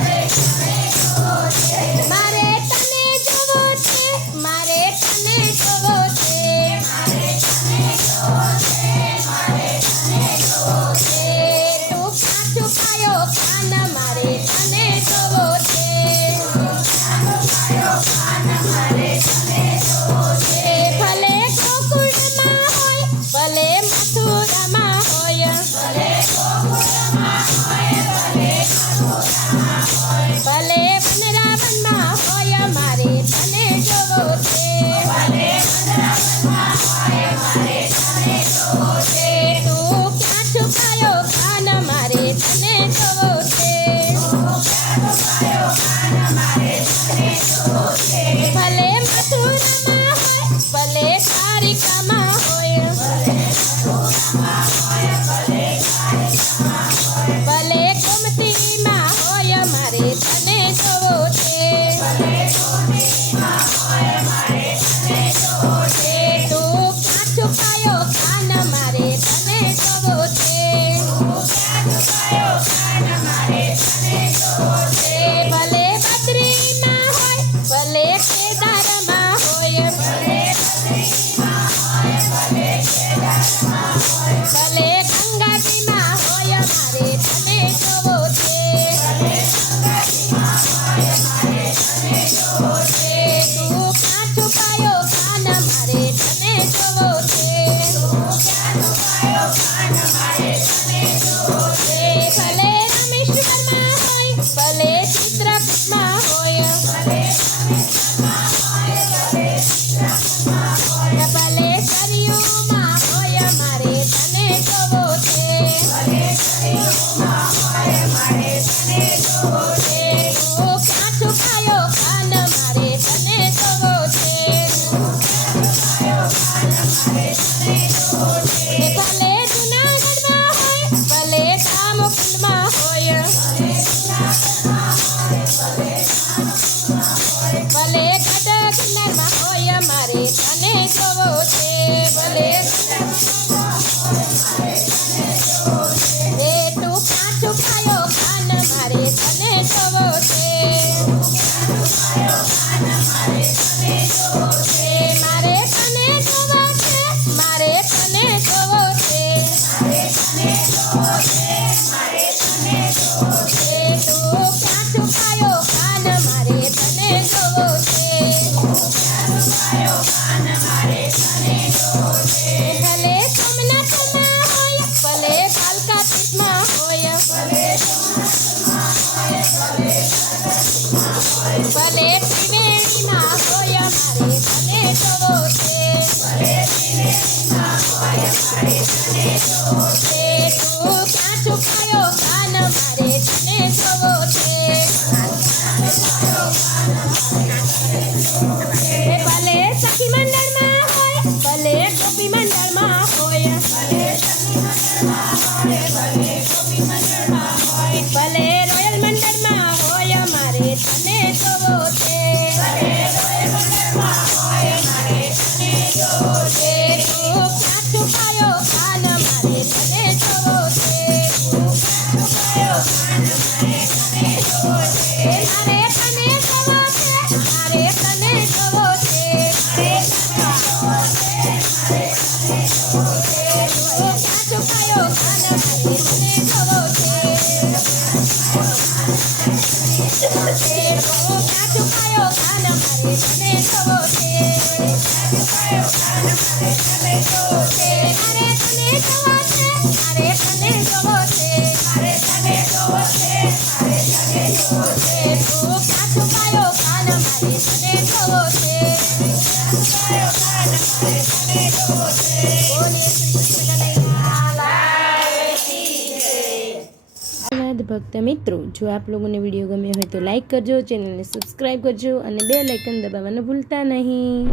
મારે તને જોવો છે, મારે તને જોવો છે, મારે તને જોવો છે, મારે તને જોવો છે. તું ક્યાં છુપાયો કાન, મારે તને જોવો છે, મારે તને જોવો છે. ભલે ગોકુળમાં હોય, ભલે મથુરામાં હોય, ભલે ગોકુળમાં હોય, ભલે મથુરામાં હોય, ભલે વનરાવનમાં હોય, મારે તને જોવો છે, ભલે વનરાવનમાં હોય, મારે તને જોવો છે. તું ક્યાં છુપાયો કાન, મારે તને જોવો છે, તું ક્યાં છુપાયો કાન, મારે તને જોવો છે. ભલે મથુરામાં હોય, ભલે દ્વારિકામાં હોય, ભલે મથુરામાં હોય, ભલે દ્વારિકામાં હોય, ભલે ગોમતીમાં હોય, મારે તને જોવો છે, ભલે ગોમતીમાં હોય, મારે તને જોવો છે. તું ક્યાં છુપાયો કાન, મારે તને જોવો છે, તું ક્યાં છુપાયો કાન, મારે તને જોવો છે. ભલે બદ્રીમાં હોય, ભલે કેદારમાં હોય, ભલે બદ્રીમાં હોય, ભલે કેદારમાં હોય, ભલે ગંગાજીમાં હોય, મારે તને જોવો છે, ભલે ગંગાજીમાં હોય, મારે તને જોવો છે. તું ક્યાં છુપાયો કાન, મારે તને જોવો છે, તું ક્યાં છુપાયો કાન, મારે તને જોવો છે. ભલે રામેશ્વરમાં હોય, ભલે ચિત્રકૂટમાં હોય, ભલે રામેશ્વરમાં હોય, ભલે ચિત્રકૂટમાં હોય, ભલે સરયુમાં હોય, મારે તને જોવો છે, ભલે સરયુમાં હોય, મારે તને જોવો છે. તું ક્યાં છુપાયો કાન, મારે તને જોવો છે, તું ક્યાં છુપાયો કાન, મારે તને જોવો છે. ભલે જૂનાગઢમાં હોય, ભલે દામોકુંડમાં હોય, ભલે જૂનાગઢમાં હોય, ભલે દામોકુંડમાં હોય, ભલે ગઢ હોય, મારે તને જોવો છે, ભલે ગઢગિરનારમાં હોય, મારે તને જોવો છે. તું ક્યાં છુપાયો કાન, મારે તને જોવો છે, તું ક્યાં છુપાયો કાન, મારે તને જોવો છે. મારે તને જોવો છે, મારે તને જોવો છે, મારે તને જોવો છે, મારે તને જોવો છે. તું ક્યાં છુપાયો કાન, મારે તને જોવો છે, તું ક્યાં છુપાયો કાન, મારે તને જોવો છે. ભલે સોમનાથમાં હોય, ભલે કાલકા પીઠમાં હોય, ભલે સોમનાથમાં હોય, ભલે કાલકા હોય, ભલે ત્રિવેણીમાં હોય, મારે તને જોવો છે, ભલે ત્રિવેણીમાં હોય, મારે તને જોવો છે. તું ક્યાં છુપાયો કાન, મારે તને જોવો છે, તું ક્યાં છુપાયો કાન, મારે તને જોવો છે. ભલે સખી મંડળમાં હોય, ભલે ગોપી મંડળમાં હોય, ભલે સખી મંડળમાં હોય, ભલે ગોપી મંડળમાં હોય, ભલે રોયલ મંડળમાં હોય, મારે તને જોવો છે, ભલે રોયલ મંડળમાં હોય, મારે તને જોવો છે. તું ક્યાં છુપાયો કાન, મારે તને જોવો છે, તું ક્યાં છુપાયો કાન, મારે તને જોવો છે. મારે તને જોવો છે, મારે તને જોવો છે, મારે તને જોવો છે, મારે તને જોવો છે. તું ક્યાં છુપાયો કાન, મારે તને જોવો છે, તું ક્યાં છુપાયો કાન, મારે તને જોવો છે, તું ક્યાં છુપાયો કાન, મારે તને જોવો છે. મારે તને જોવો છે, મારે તને જોવો છે, મારે તને જોવો છે, મારે તને જોવો છે. તું ક્યાં છુપાયો કાન, મારે તને જોવો છે, તું ક્યાં છુપાયો કાન, મારે તને જોવો છે. બોલે શ્રી કૃષ્ણ કનૈયા લાલ કી જય. ભક્ત મિત્રો, જો આપ લોકોને વિડીયો ગમ્યો હોય તો લાઈક કરજો, ચેનલને સબસ્ક્રાઈબ કરજો અને બેલ આઇકન દબાવવાનું ભૂલતા નહીં.